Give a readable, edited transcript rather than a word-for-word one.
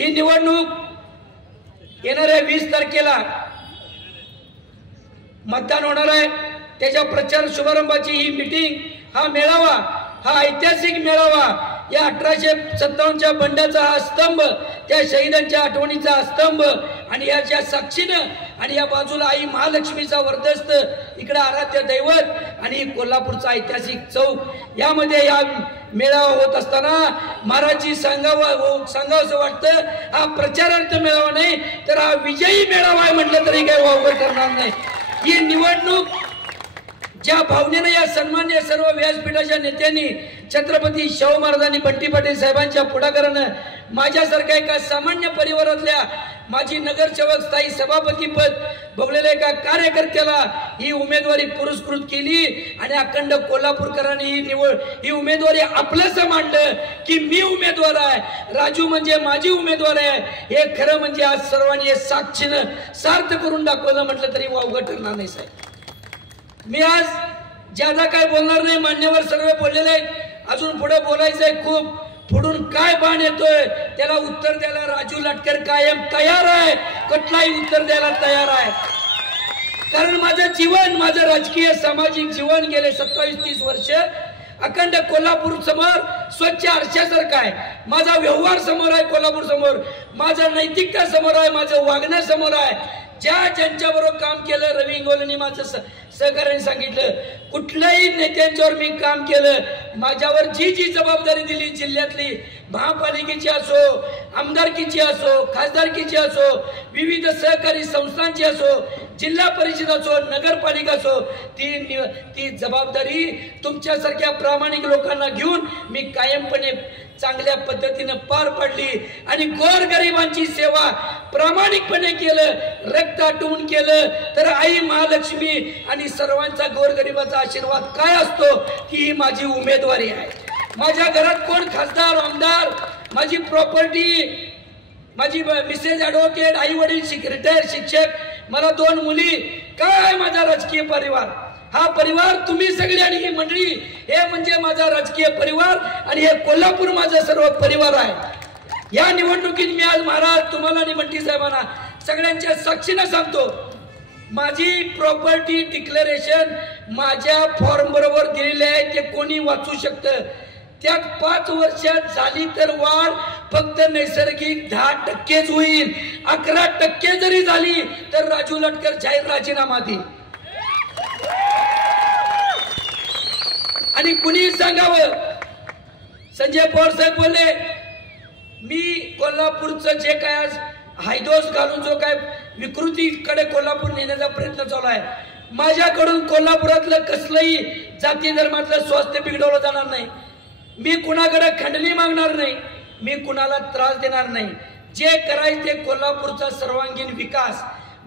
ही निवडणूक येणाऱ्या 20 तारखेला मतदान होणार आहे। त्याच्या प्रचार शुभारंभाची ही मीटिंग, हा मेळावा, हा ऐतिहासिक मेळावा, या 1857च्या बंडाचा हा स्तंभ, त्या शहीदांच्या आठवणीचा स्तंभ आणि याच्या साक्षीनं आणि या बाजूला आई महालक्ष्मीचा वर्धस्त, इकडे आराध्य दैवत आणि कोल्हापूरचा ऐतिहासिक चौक, यामध्ये या मेळावा होत असताना महाराजजी सांगावं वाटतं, हा प्रचारार्थ मेळावा नाही तर हा विजयी मेळावा आहे म्हटलं तरी काही वावगं ठरणार नाही। ही निवडणूक ज्या भावनेने या सन्मान्य सर्व व्यासपीठाच्या नेत्यांनी, छत्रपती शाहू महाराजांनी, बंटी पाटील साहेबांच्या पुढाकारानं माझ्यासारख्या एका सामान्य परिवारातल्या माजी नगरसेवक स्थायी सभापती पद भोगलेल्या एका कार्यकर्त्याला ही उमेदवारी पुरस्कृत केली आणि अखंड कोल्हापूरकरांनी ही उमेदवारी आपलंसं मांडलं की मी उमेदवार आहे, राजू म्हणजे माझी उमेदवार आहे, हे खरं म्हणजे आज सर्वांनी साक्षीनं सार्थ करून दाखवलं म्हटलं तरी वावगं ठरणार नाही साहेब। मी आज ज्यादा काय बोलणार नाही, मान्यवर सर्व बोललेले आहेत, अजून पुढे बोलायचंय खूप, पुढून काय बाण येतोय त्याला उत्तर द्यायला राजू लाटकर कायम तयार आहे, कुठलाही उत्तर द्यायला तयार आहे। कारण माझं जीवन, माझं राजकीय सामाजिक जीवन गेले 27-30 वर्ष अखंड कोल्हापूर समोर स्वच्छ आरशासारखं आहे, माझा व्यवहार समोर आहे, कोल्हापूर समोर माझा नैतिकता समोर आहे, माझं वागणं समोर आहे। ज्यांच्याबरोबर काम केलं, रवी इंगोलेंनी माझं सहकार्याने सांगितलं, कुठल्याही नेत्यांच्यावर मी काम केलं, माझ्यावर जी जबाबदारी दिली, जिल्ह्यातली महापालिकेची असो, आमदारकीची असो, खासदारकीची असो, विविध सहकारी संस्थांची असो, जिल्हा परिषद असो, नगरपालिका असो, ती जबाबदारी तुमच्यासारख्या प्रामाणिक लोकांना घेऊन मी कायमपणे चांगल्या पद्धतीने पार पाडली आणि गोरगरिबांची सेवा प्रामाणिकपणे केलं, रक्त आटवून केलं तर आई महालक्ष्मी आणि सर्वांचा गोरगरिबाचा आशीर्वाद काय असतो ही माझी उमेदवारी आहे। माझ्या घरात कोण खासदार, आमदार, माझी प्रॉपर्टी, माझी मिसेस ॲडव्होकेट, आई वडील रिटायर शिक्षक, मला 2 मुली, काय माझा राजकीय परिवार, हा परिवार तुम्ही सगळे आणि ही मंडळी, हे म्हणजे माझा राजकीय परिवार आणि हे कोल्हापूर माझा सर्व परिवार आहे। या निवडणुकीत मी आज महाराज तुम्हाला आणि बंटी साहेबांना सगळ्यांच्या साक्षीने सांगतो, माझी प्रॉपर्टी डिक्लेरेशन माझ्या फॉर्म बरोबर दिलेले आहे, ते कोणी वाचू शकतं। त्यात 5 वर्षात झाली तर वाढ फक्त नैसर्गिक 10% होईल, 11% जरी झाली तर राजू लाटकर जाहीर राजीनामा देईल। आणि कुणी सांगावं, संजय पवार साहेब बोलले, मी कोल्हापूरचं जे काय आज हायदोस घालून जो काय विकृतीकडे कोल्हापूर नेण्याचा प्रयत्न चालू आहे, माझ्याकडून कोल्हापुरातलं कसलंही जाती धर्मातलं स्वास्थ्य बिघडवलं जाणार नाही, मी कुणाकडे खंडणी मागणार नाही, मी कुणाला त्रास देणार नाही, जे करायचे कोल्हापूरचा सर्वांगीण विकास